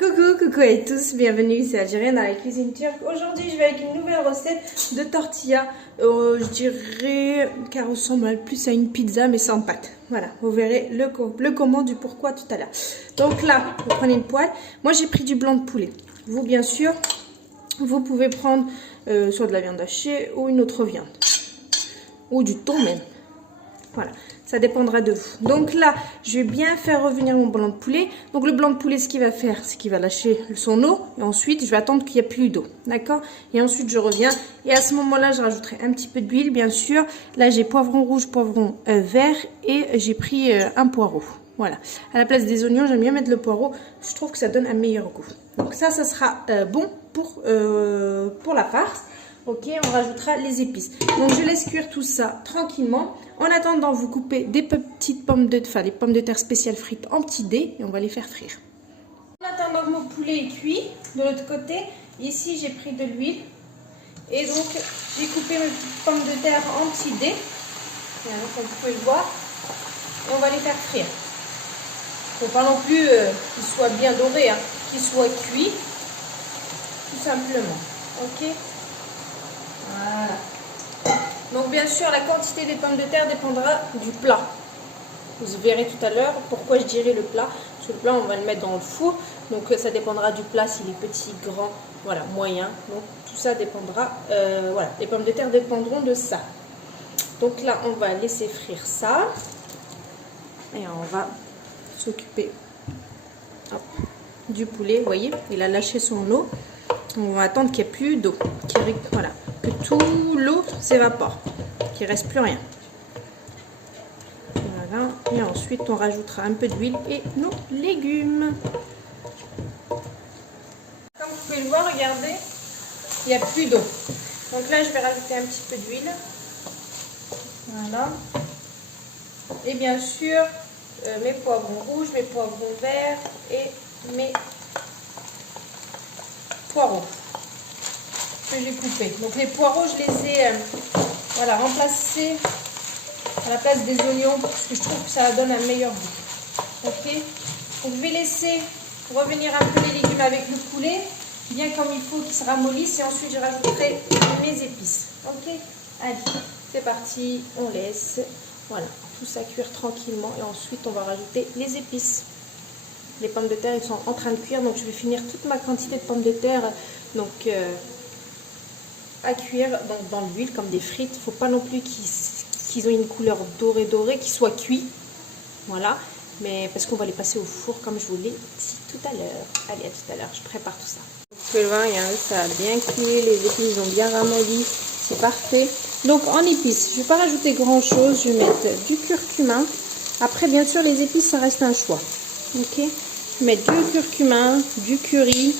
Coucou à tous, bienvenue, c'est Algérienne dans la cuisine turque. Aujourd'hui je vais avec une nouvelle recette de tortilla, je dirais qu'elle ressemble plus à une pizza mais sans pâte. Voilà, vous verrez le comment du pourquoi tout à l'heure. Donc là, vous prenez une poêle, moi j'ai pris du blanc de poulet. Vous bien sûr, vous pouvez prendre soit de la viande hachée ou une autre viande. Ou du thon même. Voilà, ça dépendra de vous. Donc là, je vais bien faire revenir mon blanc de poulet. Donc le blanc de poulet, ce qu'il va faire, c'est qu'il va lâcher son eau. Et ensuite, je vais attendre qu'il n'y ait plus d'eau. D'accord? Et ensuite, je reviens. Et à ce moment-là, je rajouterai un petit peu d'huile, bien sûr. Là, j'ai poivron rouge, poivron vert. Et j'ai pris un poireau. Voilà. À la place des oignons, j'aime bien mettre le poireau. Je trouve que ça donne un meilleur goût. Donc ça sera bon pour la farce. Ok, on rajoutera les épices. Donc je laisse cuire tout ça tranquillement. En attendant, vous coupez des petites pommes de terre spéciales frites en petits dés et on va les faire frire. En attendant que mon poulet est cuit, de l'autre côté, ici j'ai pris de l'huile et donc j'ai coupé mes petites pommes de terre en petits dés. Voilà, comme vous pouvez le voir, et on va les faire frire. Il ne faut pas non plus qu'ils soient bien dorés, hein, qu'ils soient cuits, tout simplement. Ok. Voilà. Donc bien sûr la quantité des pommes de terre dépendra du plat. Vous verrez tout à l'heure pourquoi je dirais le plat. Parce que le plat on va le mettre dans le four. Donc ça dépendra du plat, s'il est petit, grand, voilà, moyen. Donc tout ça dépendra. Voilà, les pommes de terre dépendront de ça. Donc là on va laisser frire ça. Et on va s'occuper du poulet. Vous voyez, il a lâché son eau. On va attendre qu'il n'y ait plus d'eau. Voilà, que tout l'eau s'évapore, qu'il ne reste plus rien. Voilà, et ensuite on rajoutera un peu d'huile et nos légumes. Comme vous pouvez le voir, regardez, il n'y a plus d'eau. Donc là, je vais rajouter un petit peu d'huile. Voilà. Et bien sûr, mes poivrons rouges, mes poivrons verts et mes poireaux que j'ai coupés. Donc les poireaux, je les ai voilà, remplacés à la place des oignons parce que je trouve que ça donne un meilleur goût. Ok. Donc je vais laisser revenir un peu les légumes avec le poulet, bien comme il faut qu'ils se ramollissent, et ensuite je rajouterai mes épices. Ok. Allez, c'est parti, on laisse. Voilà, tout ça cuire tranquillement et ensuite on va rajouter les épices. Les pommes de terre, ils sont en train de cuire, donc je vais finir toute ma quantité de pommes de terre donc à cuire dans l'huile comme des frites. Il ne faut pas non plus qu'ils aient une couleur dorée, qu'ils soient cuits. Voilà, mais parce qu'on va les passer au four comme je vous l'ai dit tout à l'heure. Allez, à tout à l'heure, je prépare tout ça. Vous pouvez le voir, ça a bien cuit, les épices ont bien ramolli, c'est parfait. Donc en épices, je ne vais pas rajouter grand chose, je vais mettre du curcuma. Après, bien sûr, les épices, ça reste un choix. Ok, je vais mettre du curcuma, du curry.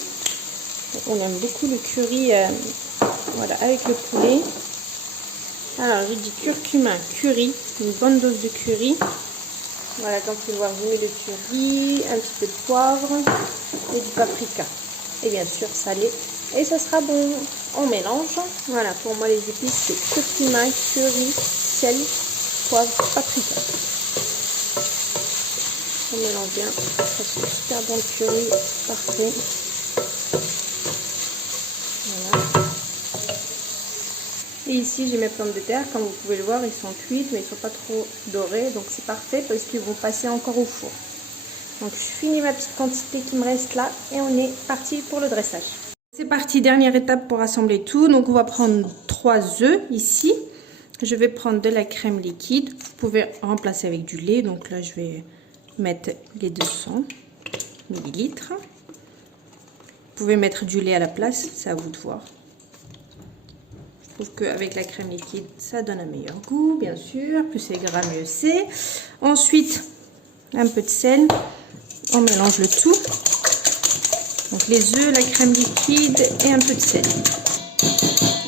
On aime beaucoup le curry, voilà, avec le poulet. Alors, j'ai dit curcuma, curry, une bonne dose de curry. Voilà, comme vous pouvez voir, je mets le curry, un petit peu de poivre et du paprika. Et bien sûr, salé. Et ça sera bon. On mélange. Voilà, pour moi, les épices, c'est curcuma, curry, sel, poivre, paprika. On mélange bien. Ça fait super bon le curry. Parfait. Voilà. Et ici, j'ai mes pommes de terre. Comme vous pouvez le voir, ils sont cuites, mais ils ne sont pas trop dorés. Donc, c'est parfait parce qu'ils vont passer encore au four. Donc, je finis ma petite quantité qui me reste là. Et on est parti pour le dressage. C'est parti, dernière étape pour assembler tout. Donc, on va prendre 3 œufs ici. Je vais prendre de la crème liquide. Vous pouvez remplacer avec du lait. Donc, là, je vais mettre les 200 ml. Vous pouvez mettre du lait à la place. C'est à vous de voir. Je trouve qu'avec la crème liquide, ça donne un meilleur goût, bien sûr. Plus c'est gras, mieux c'est. Ensuite, un peu de sel. On mélange le tout. Donc les œufs, la crème liquide et un peu de sel.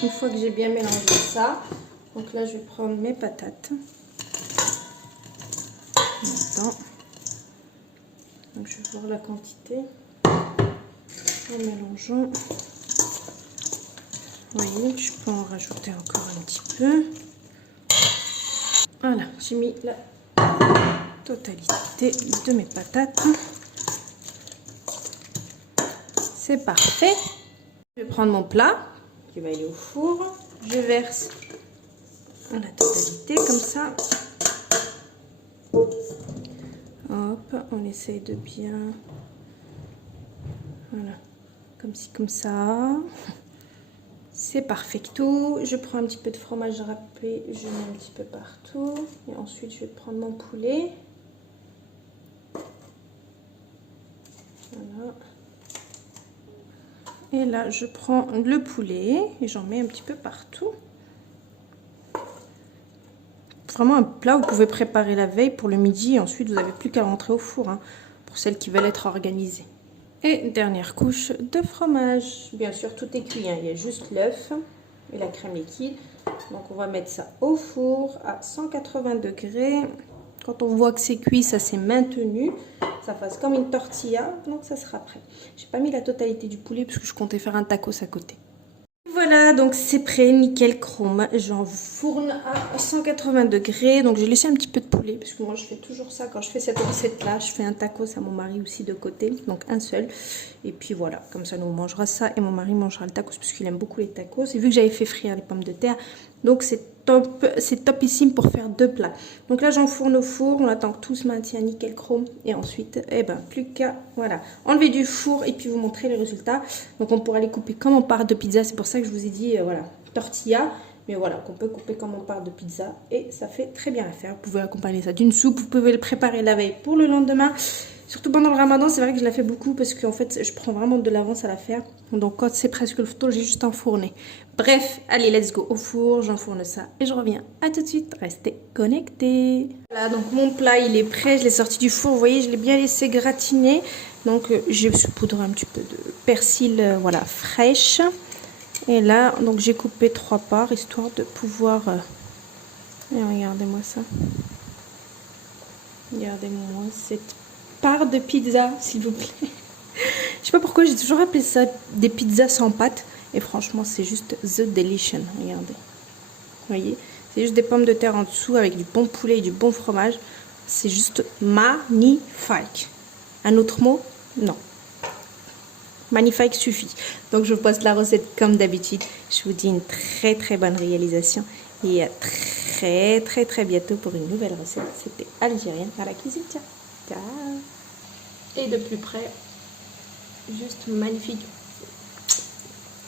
Une fois que j'ai bien mélangé ça, donc là je vais prendre mes patates. Maintenant, donc je vais voir la quantité en mélangeant. Vous voyez, je peux en rajouter encore un petit peu. Voilà, j'ai mis la totalité de mes patates. C'est parfait. Je vais prendre mon plat qui va aller au four. Je verse la totalité comme ça. Hop, on essaye de bien... Voilà, comme ci, comme ça. C'est perfecto. Je prends un petit peu de fromage râpé, je mets un petit peu partout. Et ensuite, je vais prendre mon poulet. Voilà. Et là, je prends le poulet et j'en mets un petit peu partout. Vraiment un plat que vous pouvez préparer la veille pour le midi. Et ensuite, vous n'avez plus qu'à rentrer au four, hein, pour celles qui veulent être organisées. Et dernière couche de fromage. Bien sûr, tout est cuit, hein. Il y a juste l'œuf et la crème liquide. Donc, on va mettre ça au four à 180 degrés. Quand on voit que c'est cuit, ça s'est maintenu. Ça fasse comme une tortilla. Donc, ça sera prêt. J'ai pas mis la totalité du poulet parce que je comptais faire un tacos à côté. Voilà, donc c'est prêt, nickel chrome. J'enfourne à 180 degrés. Donc j'ai laissé un petit peu de poulet parce que moi je fais toujours ça quand je fais cette recette là. Je fais un tacos à mon mari aussi de côté, donc un seul. Et puis voilà, comme ça nous on mangera ça et mon mari mangera le tacos parce qu'il aime beaucoup les tacos. Et vu que j'avais fait frire les pommes de terre, donc c'est topissime pour faire deux plats. Donc là j'enfourne au four, on attend que tout se maintienne nickel chrome et ensuite eh ben plus qu'à voilà enlever du four et puis vous montrer les résultats. Donc on pourra les couper comme en part de pizza, c'est pour ça que je vous ai dit voilà tortilla, mais voilà qu'on peut couper comme en part de pizza et ça fait très bien l'affaire. Vous pouvez accompagner ça d'une soupe, vous pouvez le préparer la veille pour le lendemain. Surtout pendant le ramadan, c'est vrai que je la fais beaucoup parce qu'en fait, je prends vraiment de l'avance à la faire. Donc quand c'est presque le tour, j'ai juste enfourné. Bref, allez, let's go au four, j'enfourne ça et je reviens. À tout de suite, restez connectés. Voilà, donc mon plat, il est prêt, je l'ai sorti du four. Vous voyez, je l'ai bien laissé gratiner. Donc j'ai saupoudré un petit peu de persil, voilà, fraîche. Et là, donc j'ai coupé 3 parts, histoire de pouvoir... Et regardez-moi ça. Regardez-moi cette part de pizza, s'il vous plaît. Je sais pas pourquoi j'ai toujours appelé ça des pizzas sans pâte. Et franchement, c'est juste the delition. Regardez. Vous voyez, c'est juste des pommes de terre en dessous avec du bon poulet et du bon fromage. C'est juste magnifique. Un autre mot? Non. Magnifique suffit. Donc je vous passe la recette comme d'habitude. Je vous dis une très très bonne réalisation. Et à très bientôt pour une nouvelle recette. C'était Algérienne à la cuisine. Ciao. Et de plus près, juste magnifique.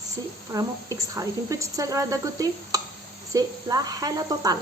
C'est vraiment extra. Avec une petite salade à côté, c'est la hala totale.